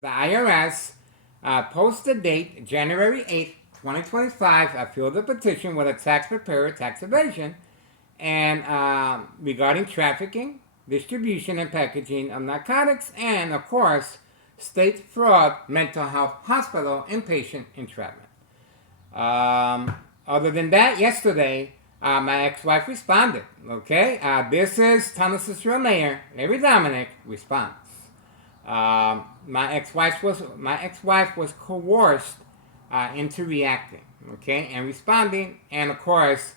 The IRS posted date January 8th, 2025. I filed a petition with a tax preparer, tax evasion, and regarding trafficking, distribution, and packaging of narcotics, and of course, state fraud, mental health hospital, inpatient entrapment. Other than that, yesterday, my ex-wife responded. Okay, this is Thomas's real mayor, Larry Dominic, response. My ex-wife was coerced into reacting, okay, and responding, and of course,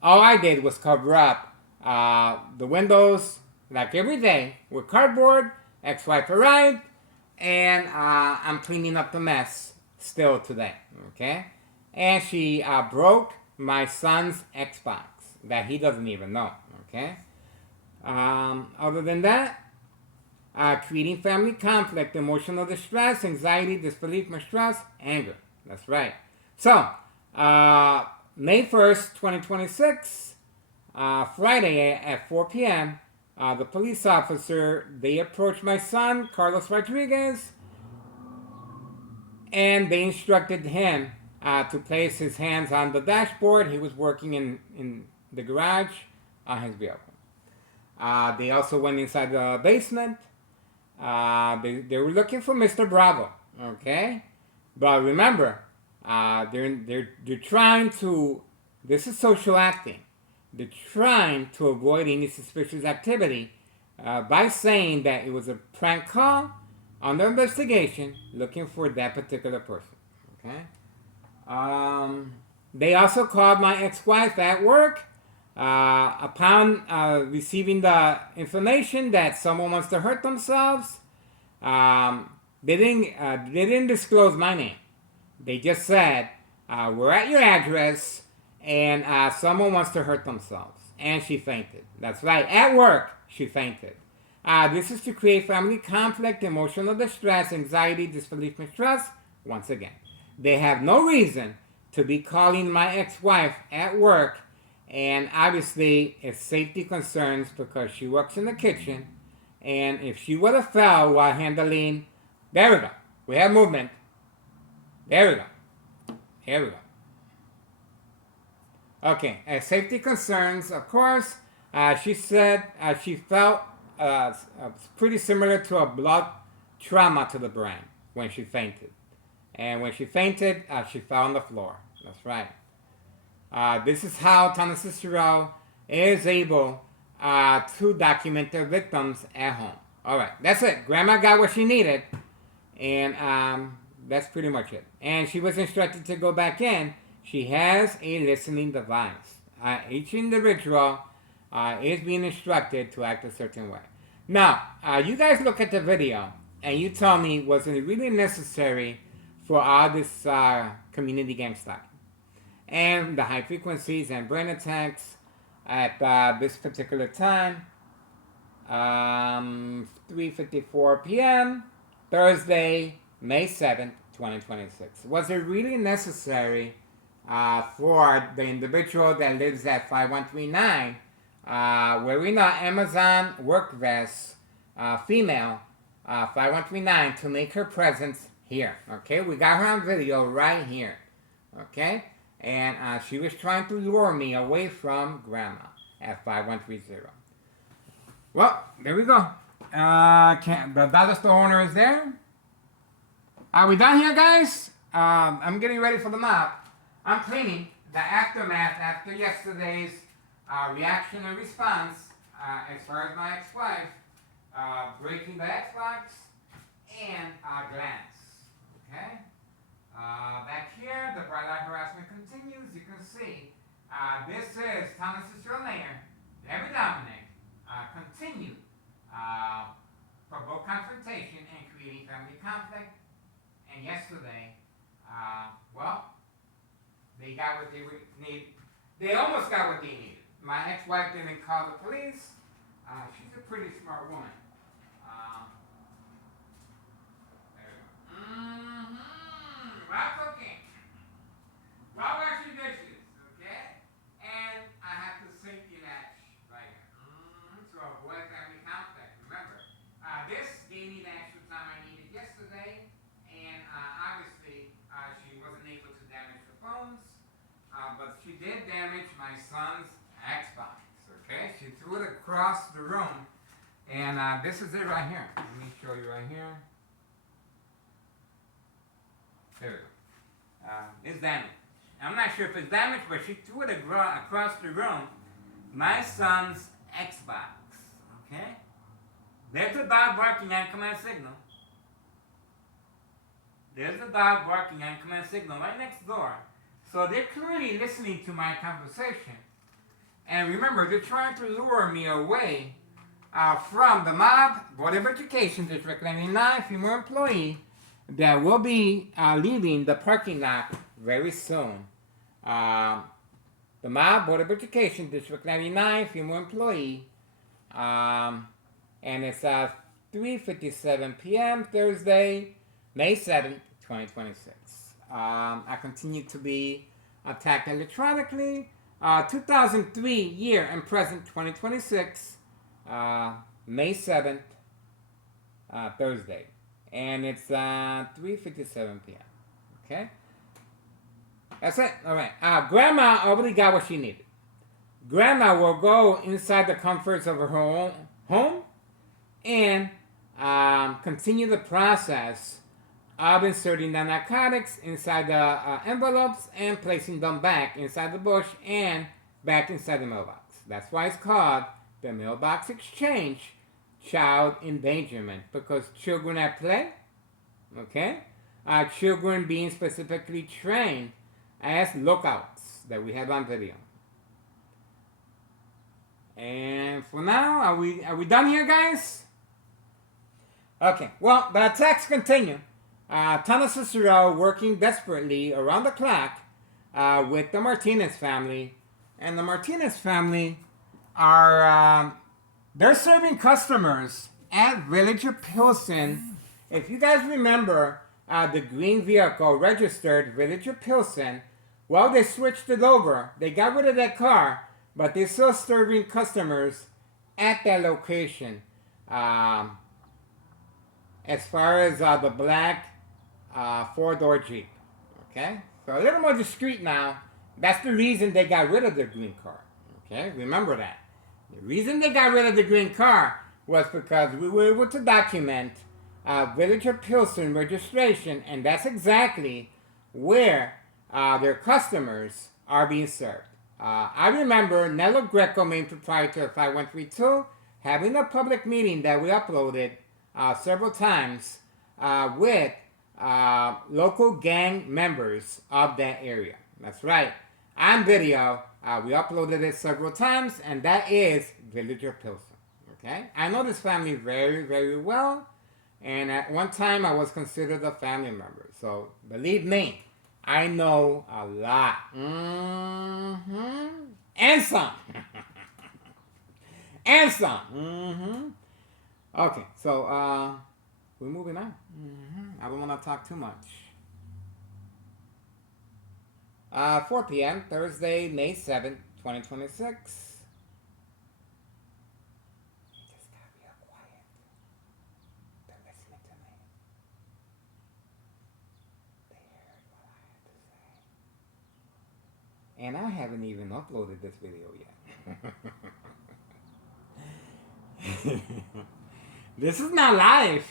all I did was cover up the windows like every day with cardboard. Ex-wife arrived, and I'm cleaning up the mess still today, okay. And she broke my son's Xbox that he doesn't even know, okay. Other than that, creating family conflict, emotional distress, anxiety, disbelief, mistrust, anger. That's right. So, May 1st, 2026, Friday at 4 p.m., the police officer, they approached my son, Carlos Rodriguez, and they instructed him to place his hands on the dashboard. He was working in the garage on his vehicle. They also went inside the basement. They were looking for Mr. Bravo, okay? But remember, they're trying to, this is social acting. They're trying to avoid any suspicious activity by saying that it was a prank call under investigation looking for that particular person, okay? They also called my ex-wife at work upon receiving the information that someone wants to hurt themselves. They didn't disclose my name. They just said, we're at your address and someone wants to hurt themselves. And she fainted. That's right, at work, she fainted. This is to create family conflict, emotional distress, anxiety, disbelief, mistrust. Once again, they have no reason to be calling my ex-wife at work, and obviously it's safety concerns because she works in the kitchen, and if she would have fell while handling, there we go, we have movement, there we go, here we go. Okay, safety concerns, of course. She said she felt pretty similar to a blood trauma to the brain when she fainted. And when she fainted, she fell on the floor. That's right. This is how Thomas Cicero is able to document their victims at home. All right, that's it. Grandma got what she needed, and that's pretty much it. And she was instructed to go back in. She has a listening device. Each individual is being instructed to act a certain way. Now, you guys look at the video and you tell me, was it really necessary for all this community gang stalking and the high frequencies and brain attacks at this particular time? 3:54 p.m. Thursday, May 7th, 2026. Was it really necessary for the individual that lives at 5139 wearing an Amazon work vest, female, 5139, to make her presence here? Okay, we got her on video right here. Okay, and she was trying to lure me away from grandma at 5130. Well, there we go. The dollar store owner is there. Are we done here, guys? I'm getting ready for the mop. I'm cleaning the aftermath after yesterday's reaction and response as far as my ex-wife breaking the Xbox and glass. Okay? Back here, the bright light harassment continues. You can see this is Thomas's real mayor, Larry Dominic, continued provoke confrontation and creating family conflict. And yesterday, well, they got what they needed. They almost got what they needed. My ex-wife didn't call the police. She's a pretty smart woman. There we go. While cooking, while washing dishes, okay? And I have the safety latch right here. So avoid family conflict. Remember, this gave me the extra time I needed yesterday she did damage my son's Xbox. Okay, she threw it across the room, and this is it right here. Let me show you right here. There we go. It's damaged. I'm not sure if it's damaged, but she threw it across the room. My son's Xbox. Okay? There's a dog barking on command signal. There's a dog barking on command signal right next door. So they're clearly listening to my conversation. And remember, they're trying to lure me away from the mob Board of Education District 99 female employee that will be leaving the parking lot very soon. The mob Board of Education District 99 female employee, and it's 3:57 p.m. Thursday, May 7th, 2026. I continue to be attacked electronically. 2003 year and present 2026, May 7th, Thursday. And it's 3:57 p.m. Okay? That's it. All right. Grandma already got what she needed. Grandma will go inside the comforts of her own home and continue the process of inserting the narcotics inside the envelopes and placing them back inside the bush and back inside the mailbox. That's why it's called the mailbox exchange, child endangerment, because children at play, okay, children being specifically trained as lookouts that we have on video. And for now, are we done here, guys? Okay. Well, the attacks continue. Tana Cicero working desperately around the clock with the Martinez family, and the Martinez family are they're serving customers at Villager Pilsen. If you guys remember, the green vehicle registered Villager Pilsen. Well, they switched it over. They got rid of that car, but they're still serving customers at that location. As far as the black four-door Jeep. Okay? So a little more discreet now. That's the reason they got rid of the green car. Okay? Remember that. The reason they got rid of the green car was because we were able to document Villager Pilsen registration, and that's exactly where their customers are being served. I remember Nello Greco, main proprietor of 5132, having a public meeting that we uploaded several times with local gang members of that area. That's right. On video, we uploaded it several times, and that is Villager Pilsen. Okay? I know this family very, very well, and at one time I was considered a family member. So believe me, I know a lot. Mm-hmm. And some. And some. Mm-hmm. Okay, so we're moving on. Mm-hmm. I don't want to talk too much. 4 p.m. Thursday, May 7th, 2026. Just gotta be quiet. They're listening to me. They heard what I had to say. And I haven't even uploaded this video yet. This is not live.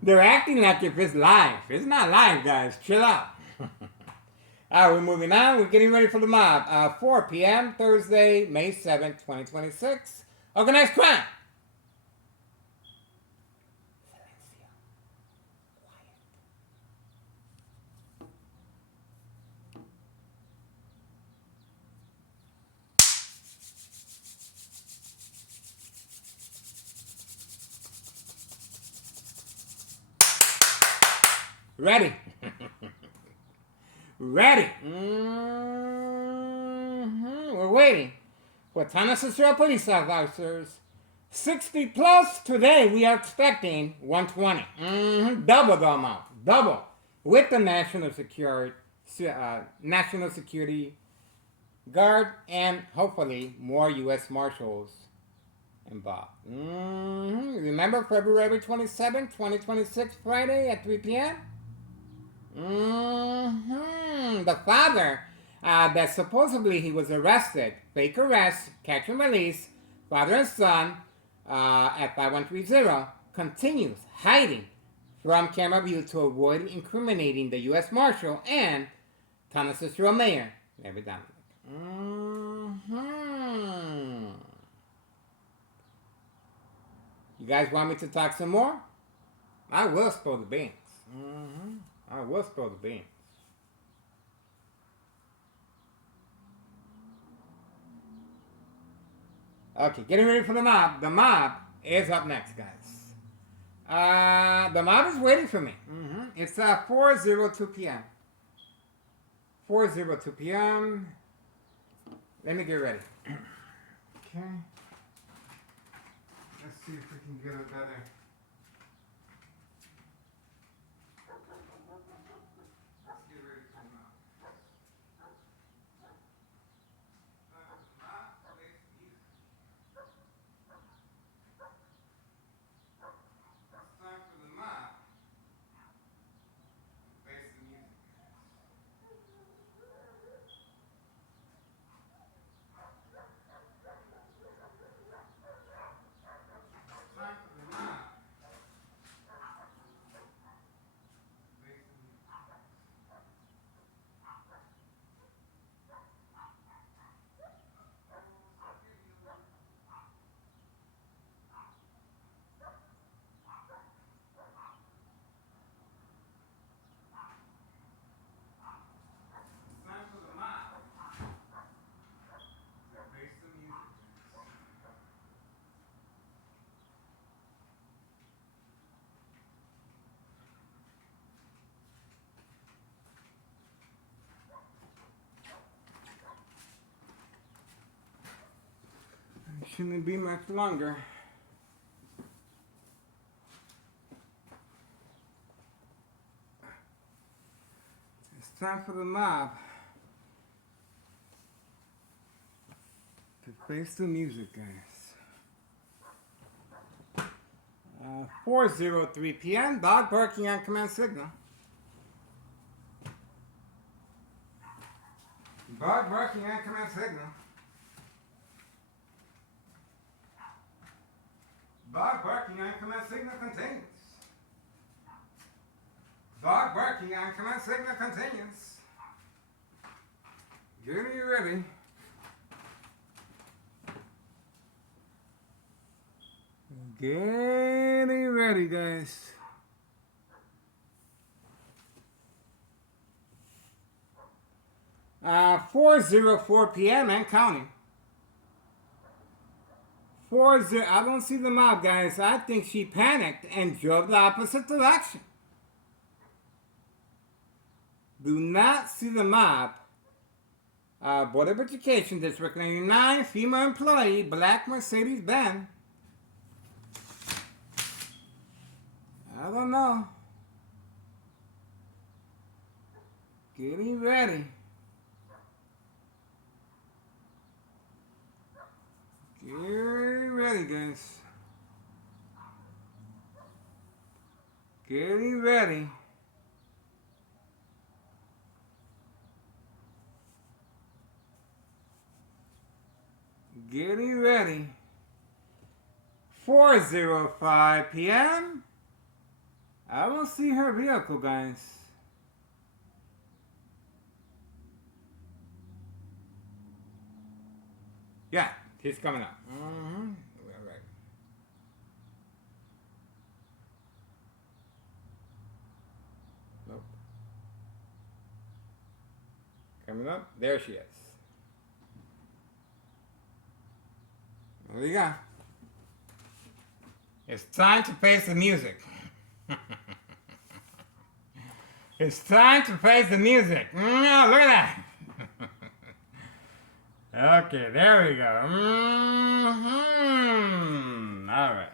They're acting like if it's live. It's not live, guys. Chill out. Alright, we're moving on. We're getting ready for the mob. 4 p.m. Thursday, May 7th, 2026. Organized crime. Ready. Ready. Mm-hmm. We're waiting for Tana Cicero police officers. 60 plus. Today we are expecting 120. Mm-hmm. Double the amount. Double. With the National Security Guard and hopefully more U.S. Marshals involved. Mm-hmm. Remember February 27, 2026, Friday at 3 p.m.? Mm-hmm. The father that supposedly he was arrested, fake arrest, catch and release, father and son, at 5130, continues hiding from camera view to avoid incriminating the U.S. Marshal and Tennessee mayor, evidently. You guys want me to talk some more? I will spill the beans. I will spill the beans. Okay, getting ready for the mob. The mob is up next, guys. The mob is waiting for me. It's 4:02 p.m. 4:02 p.m. Let me get ready. Okay. Let's see if we can get a better. Let's get ready for the mob. Mob plays music. It's time for the mob. Face the music. Time for the mob. Face the music. It's time for the mob. Face the music. It shouldn't be much longer. It's time for the mob to face the music, guys. 4:03 p.m. Dog barking on command signal. Dog barking on command signal. Dog barking on command signal continues. Dog barking on command signal continues. Getting ready. Getting ready, guys. Uh, 4:04 p.m. and counting. 40. I don't see the mob, guys. I think she panicked and drove the opposite direction. Do not see the mob. Board of Education, District 99, female employee, black Mercedes-Benz. I don't know. Getting ready. Getting ready, guys. Getting ready. Getting ready. 4:05 p.m. I don't see her vehicle, guys. Yeah, he's coming up. All right. Nope. Coming up. There she is. There we go. It's time to face the music. It's time to face the music. Look at that. Okay, there we go. All right.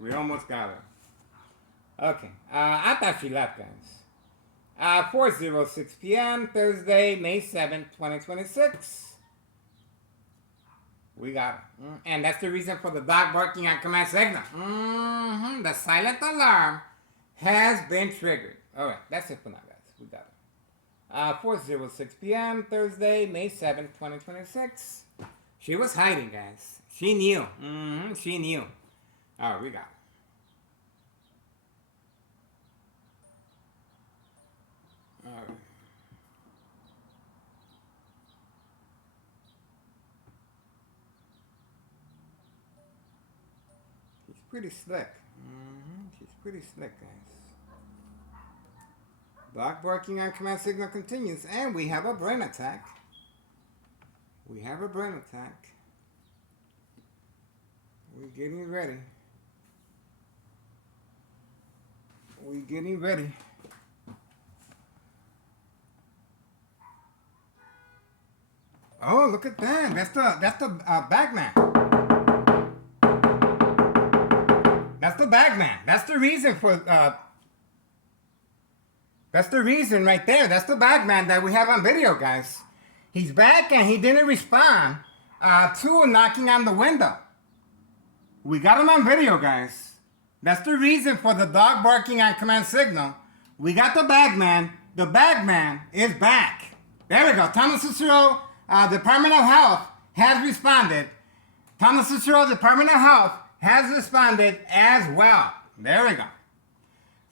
We almost got her. Okay. I thought she left, guys. 4:06 p.m. Thursday, May 7th, 2026. We got her. And that's the reason for the dog barking on command signal. The silent alarm has been triggered. All right, that's it for now, guys. We got it. 4:06 p.m. Thursday, May 7th, 2026. She was hiding, guys. She knew. She knew. All right, we got. All right. She's pretty slick. She's pretty slick, guys. Dog barking on command signal continues, and we have a brain attack. We have a brain attack. We're getting ready. We're getting ready. Oh, look at that! That's the bagman. That's the bagman. That's the reason for. That's the reason right there. That's the bagman that we have on video, guys. He's back and he didn't respond to knocking on the window. We got him on video, guys. That's the reason for the dog barking on command signal. We got the bagman. The bagman is back. There we go. Thomas Cicero, Department of Health has responded. Thomas Cicero, Department of Health has responded as well. There we go.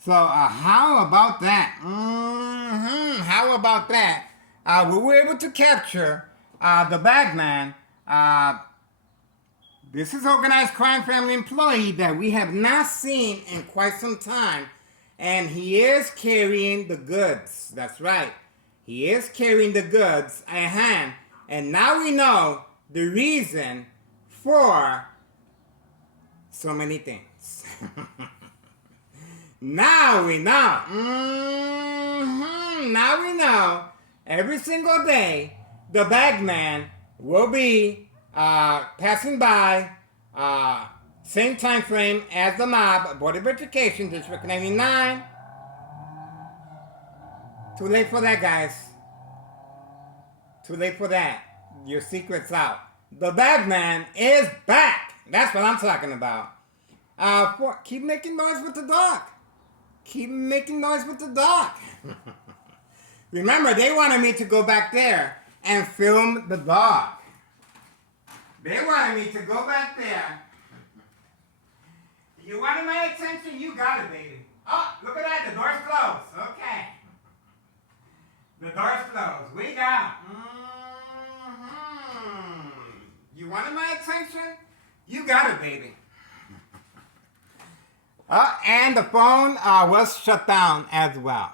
So how about that? How about that? We were able to capture the bagman. This is organized crime family employee that we have not seen in quite some time. And he is carrying the goods. That's right. He is carrying the goods at hand. And now we know the reason for so many things. Now we know. Now we know. Every single day, the bagman will be passing by same time frame as the mob, Board of Education, District 99. Too late for that, guys. Too late for that. Your secret's out. The bagman is back. That's what I'm talking about. Keep making noise with the dog. Keep making noise with the dog. Remember, they wanted me to go back there and film the dog. They wanted me to go back there. You wanted my attention? You got it, baby. Oh, look at that. The door's closed. Okay. The door's closed. We got You wanted my attention? You got it, baby. And the phone was shut down as well.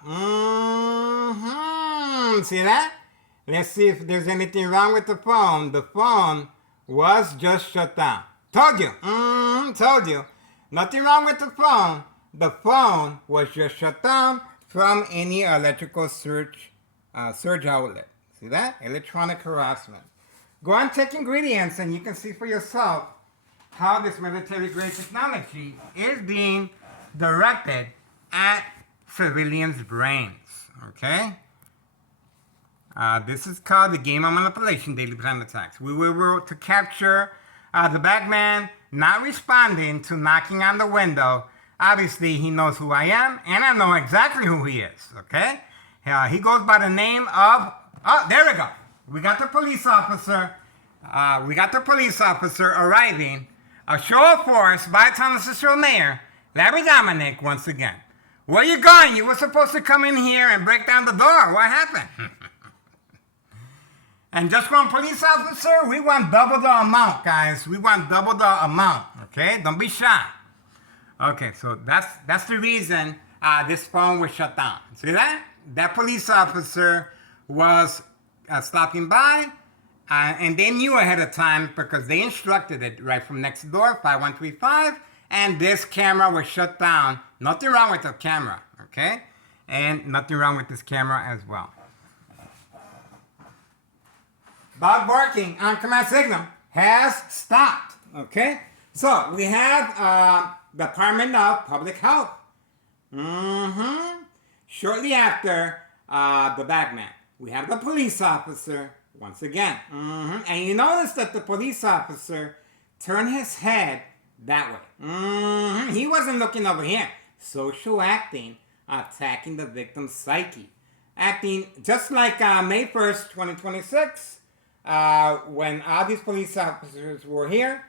See that? Let's see if there's anything wrong with the phone. The phone was just shut down. Told you. Told you. Nothing wrong with the phone. The phone was just shut down from any electrical surge outlet. See that? Electronic harassment. Go and check ingredients and you can see for yourself how this military-grade technology is being directed at civilians' brains. Okay? This is called the game of manipulation, daily plan attacks. We were able to capture the bagman not responding to knocking on the window. Obviously, he knows who I am, and I know exactly who he is. Okay? He goes by the name of... Oh, there we go. We got the police officer. Arriving. A show of force by Thomas Cicero Mayor, Larry Dominic, once again. Where are you going? You were supposed to come in here and break down the door. What happened? And just one police officer, we want double the amount, guys. We want double the amount, okay? Don't be shy. Okay, so that's the reason this phone was shut down. See that? That police officer was stopping by, and they knew ahead of time because they instructed it right from next door, 5135, and this camera was shut down. Nothing wrong with the camera, okay? And nothing wrong with this camera as well. Dog barking on command signal has stopped, okay? So we have Department of Public Health. Shortly after the bagman, we have the police officer once again. And you notice that the police officer turned his head that way. He wasn't looking over here. Social acting, attacking the victim's psyche. acting just like May 1st, 2026, when all these police officers were here.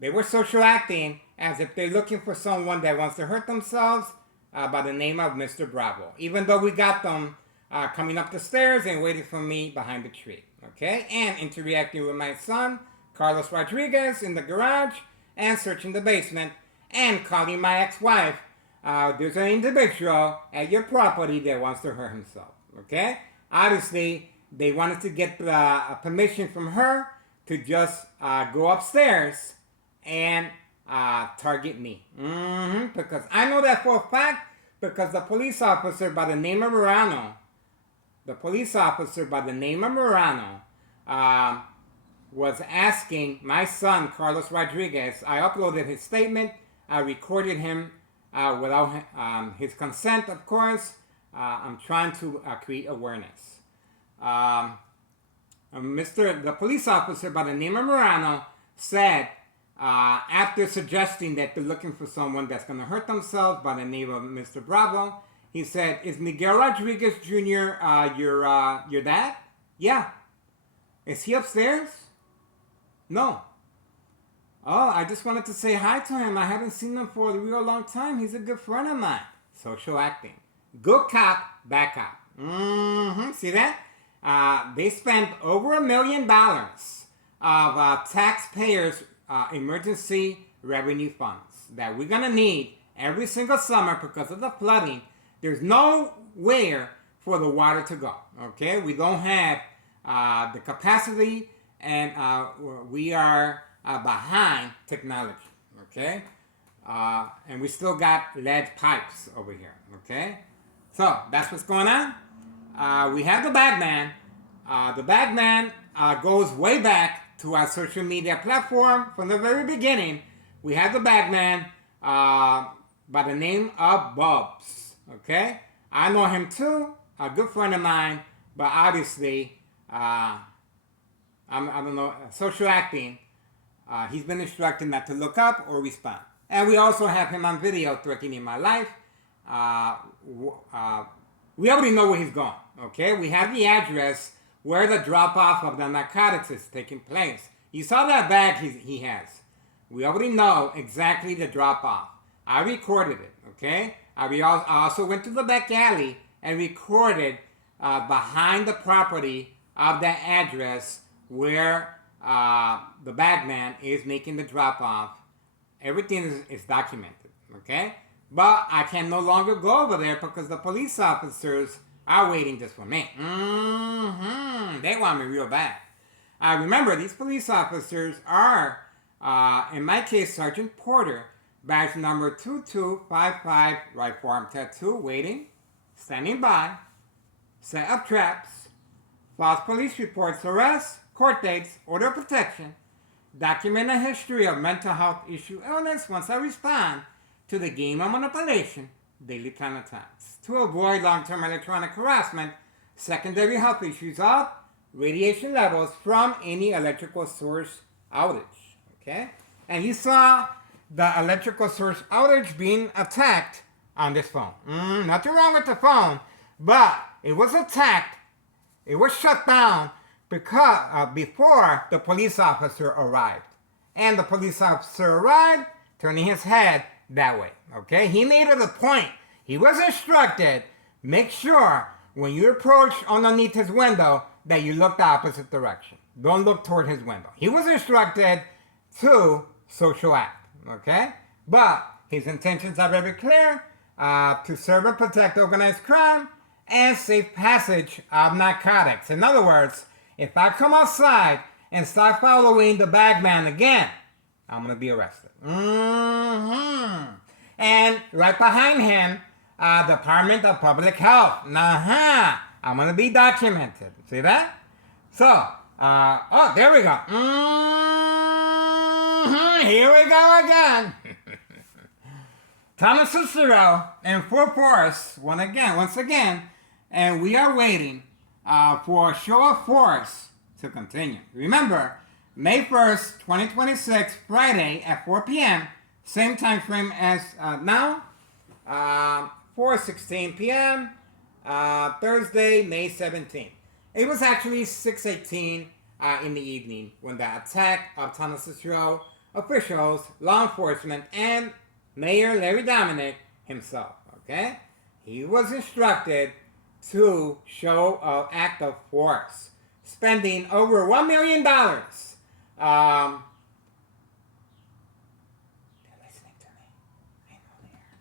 They were social acting as if they're looking for someone that wants to hurt themselves by the name of Mr. Bravo. Even though we got them coming up the stairs and waiting for me behind the tree. Okay? And interacting with my son, Carlos Rodriguez, in the garage and searching the basement and calling my ex-wife. There's an individual at your property that wants to hurt himself. Okay? Obviously, they wanted to get permission from her to just go upstairs and target me. Because I know that for a fact, because the police officer by the name of Morano, was asking my son, Carlos Rodriguez. I uploaded his statement. I recorded him without his consent, of course. I'm trying to create awareness. The police officer by the name of Morano said, after suggesting that they're looking for someone that's going to hurt themselves by the name of Mr. Bravo, he said, "Is Miguel Rodriguez Jr. Your dad?" "Yeah." "Is he upstairs?" "No." "Oh, I just wanted to say hi to him. I haven't seen him for a real long time. He's a good friend of mine." Social acting. Good cop, bad cop. See that? They spent over $1 million of taxpayers' emergency revenue funds that we're going to need every single summer because of the flooding. There's nowhere for the water to go. Okay? We don't have the capacity, and we are behind technology. Okay? And we still got lead pipes over here. Okay? So that's what's going on. We have the Bagman. The Bagman goes way back to our social media platform from the very beginning. We have the Bagman by the name of Bubs. Okay? I know him too, a good friend of mine, but obviously, I don't know, social acting. He's been instructed not to look up or respond. And we also have him on video threatening my life. We already know where he's going. Okay? We have the address where the drop-off of the narcotics is taking place. You saw that bag he has. We already know exactly the drop-off. I recorded it. Okay? I also went to the back alley and recorded behind the property of that address where the Bagman is making the drop-off. Everything is documented, okay? But I can no longer go over there because the police officers are waiting just for me. They want me real bad. Remember, these police officers are, in my case, Sergeant Porter, badge number 2255, right forearm tattoo, waiting, standing by, set up traps, false police reports, arrests, court dates, order of protection, document a history of mental health issue illness once I respond to the game of manipulation, daily plan attacks, to avoid long-term electronic harassment, secondary health issues of radiation levels from any electrical source outage. Okay? And you saw the electrical source outage being attacked on this phone. Nothing wrong with the phone, but it was attacked. It was shut down because before the police officer arrived. And the police officer arrived, turning his head that way. Okay? He made it a point. He was instructed, make sure when you approach underneath his window that you look the opposite direction. Don't look toward his window. He was instructed to social act. Okay? But his intentions are very clear, to serve and protect organized crime and safe passage of narcotics. In other words, if I come outside and start following the Bagman again, I'm going to be arrested. And right behind him, Department of Public Health. I'm going to be documented. See that? So, oh, there we go. Here we go again. Thomas Cicero in full force once again, and we are waiting for a show of force to continue. Remember, May 1st, 2026, Friday at 4 p.m., same time frame as now, 4:16 p.m. Thursday, May 17th. It was actually 6:18 in the evening when the attack of Thomas's Row officials, law enforcement, and Mayor Larry Dominic himself. Okay, he was instructed to show an act of force, spending over $1 million. They're listening to me. I know they are.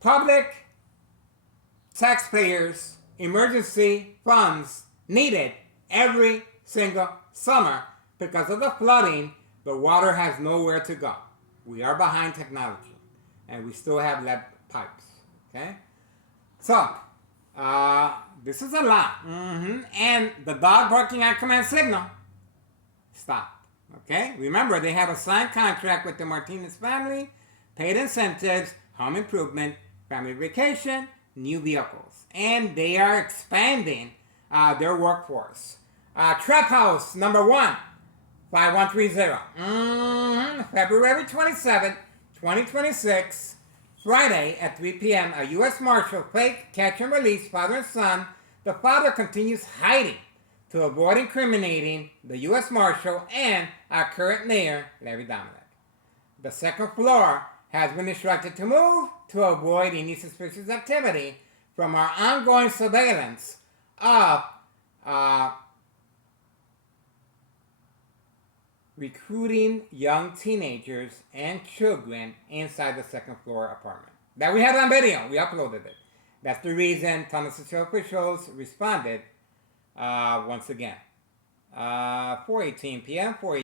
Public taxpayers' emergency funds needed every single summer because of the flooding. The water has nowhere to go. We are behind technology, and we still have lead pipes. Okay, so this is a lot. And the dog barking at command signal stopped. Okay, remember they have a signed contract with the Martinez family, paid incentives, home improvement, family vacation, new vehicles, and they are expanding their workforce. Trap House number 1, 5130. February 27th, 2026, Friday at 3 p.m. A U.S. Marshal fake catch and release father and son. The father continues hiding to avoid incriminating the U.S. Marshal and our current mayor, Larry Dominic. The second floor has been instructed to move to avoid any suspicious activity from our ongoing surveillance of recruiting young teenagers and children inside the second floor apartment. That we have on video. We uploaded it. That's the reason Thomas officials responded once again. 4:18 p.m.